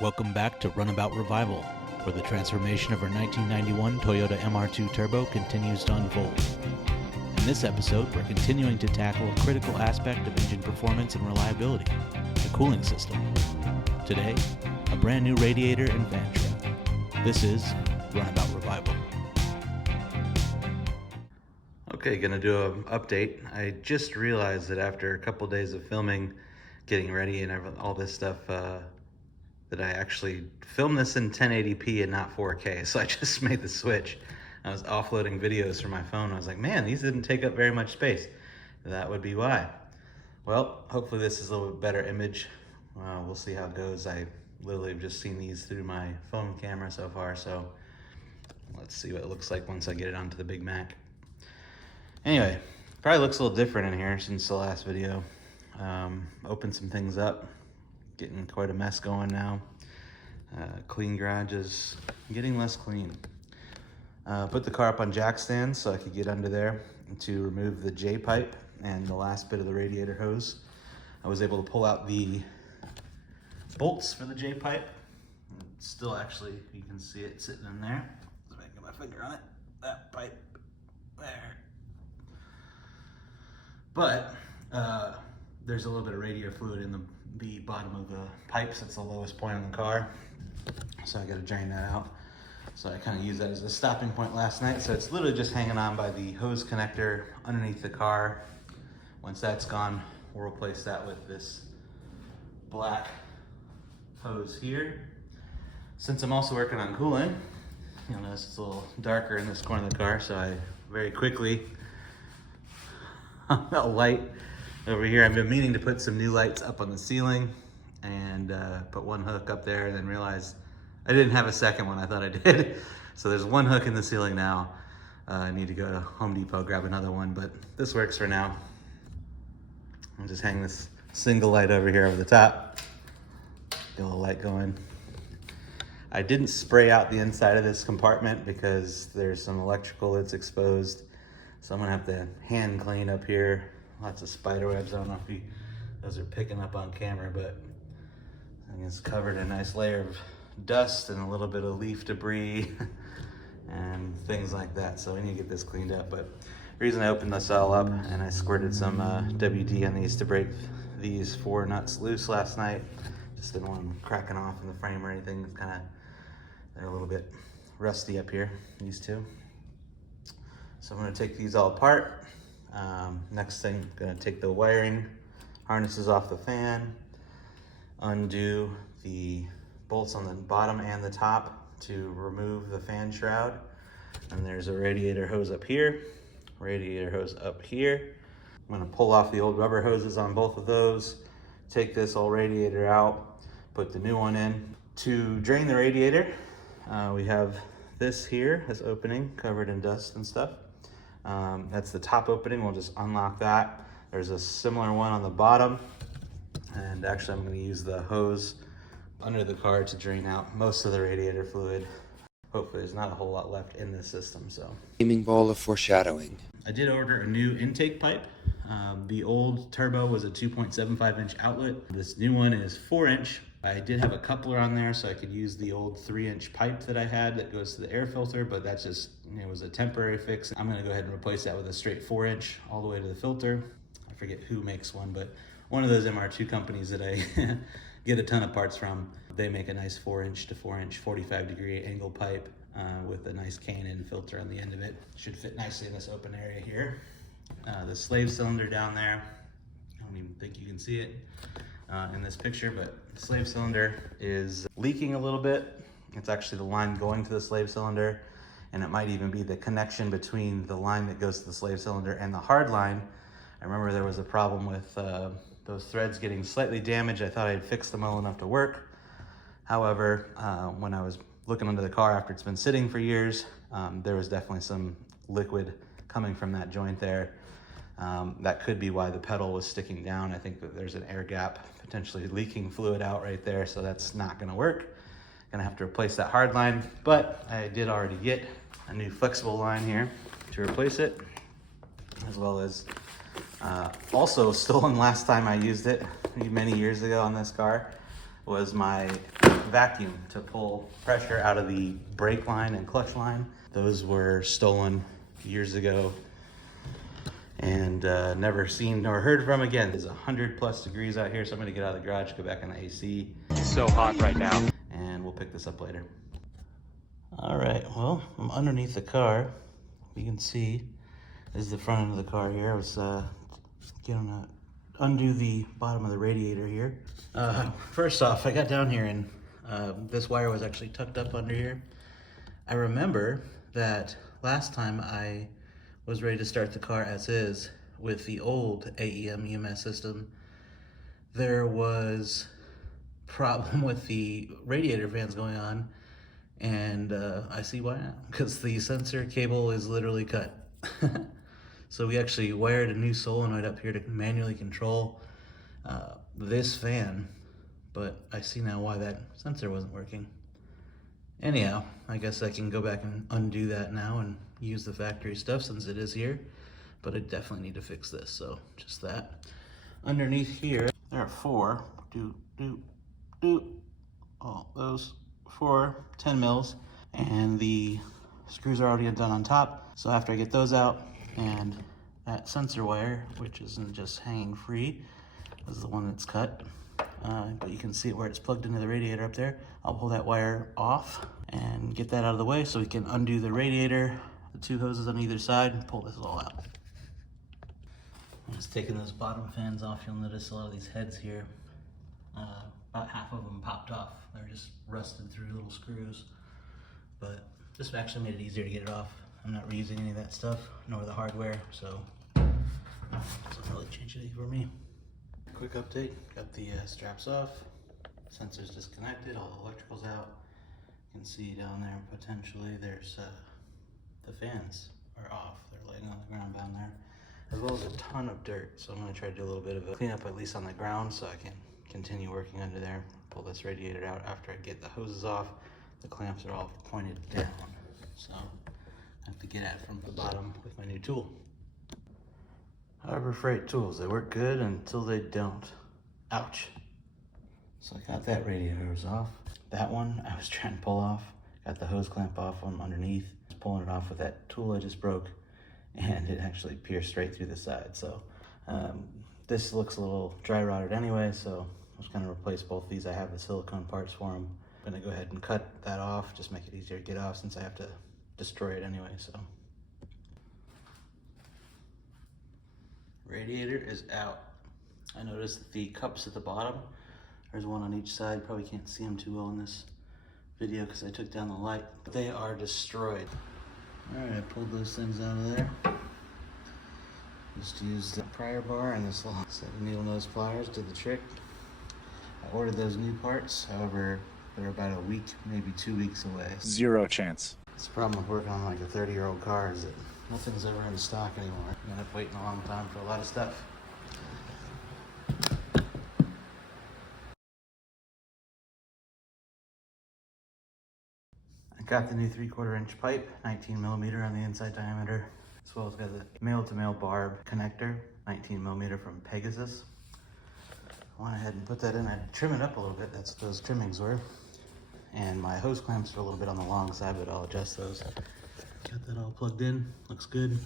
Welcome back to Runabout Revival, where the transformation of our 1991 Toyota Mr2 Turbo continues to unfold. In this episode, we're continuing to tackle a critical aspect of engine performance and reliability, the cooling system. Today, a brand new radiator and fan shroud. This is Runabout Revival. Okay, gonna do an update. I just realized that after a couple days of filming, getting ready and all this stuff, that I actually filmed this in 1080p and not 4K. So I just made the switch. I was offloading videos from my phone. I was like, man, these didn't take up very much space. That would be why. Well, hopefully this is a little bit better image. We'll see how it goes. I literally have just seen these through my phone camera so far. So let's see what it looks like once I get it onto the Big Mac. Anyway, probably looks a little different in here since the last video. Opened some things up, getting quite a mess going now. Clean garage is getting less clean. Put the car up on jack stands so I could get under there to remove the J-pipe and the last bit of the radiator hose. I was able to pull out the bolts for the J-pipe. Still actually, you can see it sitting in there. Let me get my finger on it. That pipe there. But there's a little bit of radiator fluid in the bottom of the pipes. That's the lowest point on the car. So I gotta drain that out. So I kind of used that as a stopping point last night. So it's literally just hanging on by the hose connector underneath the car. Once that's gone, we'll replace that with this black hose here. Since I'm also working on cooling, you'll notice it's a little darker in this corner of the car. So I very quickly, a light over here. I've been meaning to put some new lights up on the ceiling and put one hook up there and then realized I didn't have a second one. I thought I did. So there's one hook in the ceiling now. I need to go to Home Depot, grab another one, but this works for now. I'll just hang this single light over here over the top. Get a little light going. I didn't spray out the inside of this compartment because there's some electrical that's exposed. So I'm gonna have to hand clean up here. Lots of spider webs. I don't know if those are picking up on camera, but I think it's covered in a nice layer of dust and a little bit of leaf debris and things like that. So we need to get this cleaned up. But the reason I opened this all up and I squirted some WD on these to break these 4 nuts loose last night. Just didn't want them cracking off in the frame or anything. They're a little bit rusty up here, these two. So I'm gonna take these all apart. Next thing, I'm gonna take the wiring harnesses off the fan, undo the bolts on the bottom and the top to remove the fan shroud. And there's a radiator hose up here, radiator hose up here. I'm gonna pull off the old rubber hoses on both of those, take this old radiator out, put the new one in. To drain the radiator, we have this here, this opening covered in dust and stuff. That's the top opening. We'll just unlock that. There's a similar one on the bottom. And actually I'm gonna use the hose under the car to drain out most of the radiator fluid. Hopefully there's not a whole lot left in this system, so. Gaming ball of foreshadowing. I did order a new intake pipe. The old Turbo was a 2.75 inch outlet. This new one is 4 inch. I did have a coupler on there so I could use the old 3 inch pipe that I had that goes to the air filter, but that's just, it was a temporary fix. I'm gonna go ahead and replace that with a straight 4 inch all the way to the filter. I forget who makes one, but one of those Mr2 companies that I get a ton of parts from. They make a nice 4 inch to 4 inch 45-degree angle pipe with a nice cane-in filter on the end of it. Should fit nicely in this open area here. The slave cylinder down there, I don't even think you can see it in this picture, but the slave cylinder is leaking a little bit. It's actually the line going to the slave cylinder, and it might even be the connection between the line that goes to the slave cylinder and the hard line. I remember there was a problem with those threads getting slightly damaged. I thought I had fixed them well enough to work. However, when I was looking under the car after it's been sitting for years, there was definitely some liquid coming from that joint there. That could be why the pedal was sticking down. I think that there's an air gap, potentially leaking fluid out right there, so that's not gonna work. Gonna have to replace that hard line, but I did already get a new flexible line here to replace it, as well as also stolen last time I used it many years ago on this car was my vacuum to pull pressure out of the brake line and clutch line. Those were stolen years ago and never seen nor heard from again. It's 100+ degrees out here, so I'm gonna get out of the garage, go back in the AC. It's so hot right now. And we'll pick this up later. All right, well, I'm underneath the car. You can see, this is the front end of the car here. I was gonna undo the bottom of the radiator here. First off, I got down here and this wire was actually tucked up under here. I remember that last time I was ready to start the car as is with the old AEM EMS system, there was problem with the radiator fans going on, and I see why now, because the sensor cable is literally cut. So we actually wired a new solenoid up here to manually control this fan, but I see now why that sensor wasn't working. Anyhow, I guess I can go back and undo that now and use the factory stuff since it is here, but I definitely need to fix this, so just that. Underneath here, there are four, all those 4 10 mils, and the screws are already done on top. So after I get those out, and that sensor wire, which isn't just hanging free, is the one that's cut, but you can see it where it's plugged into the radiator up there. I'll pull that wire off and get that out of the way so we can undo the radiator, the 2 hoses on either side, and pull this all out. I'm just taking those bottom fans off. You'll notice a lot of these heads here, about half of them popped off. They're just rusted through little screws, but this actually made it easier to get it off. I'm not reusing any of that stuff, nor the hardware, so it doesn't really change anything for me. Quick update, got the straps off, sensors disconnected, all the electricals out. You can see down there potentially there's the fans are off. They're laying on the ground down there, as well as a ton of dirt. So I'm gonna try to do a little bit of a cleanup at least on the ground so I can continue working under there. Pull this radiator out after I get the hoses off. The clamps are all pointed down, so I have to get at it from the bottom with my new tool. Harbor Freight tools, they work good until they don't. Ouch. So I got that radiators off. That one I was trying to pull off. Got the hose clamp off from underneath. I was pulling it off with that tool I just broke, and it actually pierced straight through the side. So this looks a little dry rotted anyway, so I was gonna replace both these. I have the silicone parts for them. I'm gonna go ahead and cut that off, just make it easier to get off since I have to destroy it anyway, so. Radiator is out. I noticed the cups at the bottom, there's one on each side. Probably can't see them too well in this video because I took down the light. They are destroyed. All right, I pulled those things out of there. Just used the prior bar and this little set of needle nose pliers, did the trick. I ordered those new parts, however, they're about a week, maybe 2 weeks away. 0 chance. It's the problem with working on like a 30-year-old car is that nothing's ever in stock anymore. You end up waiting a long time for a lot of stuff. I got the new 3/4 inch pipe, 19 millimeter on the inside diameter, as well as got the male-to-male barb connector, 19 millimeter from Pegasus. I went ahead and put that in. I had to trim it up a little bit. That's what those trimmings were. And my hose clamps are a little bit on the long side, but I'll adjust those. Got that all plugged in, looks good.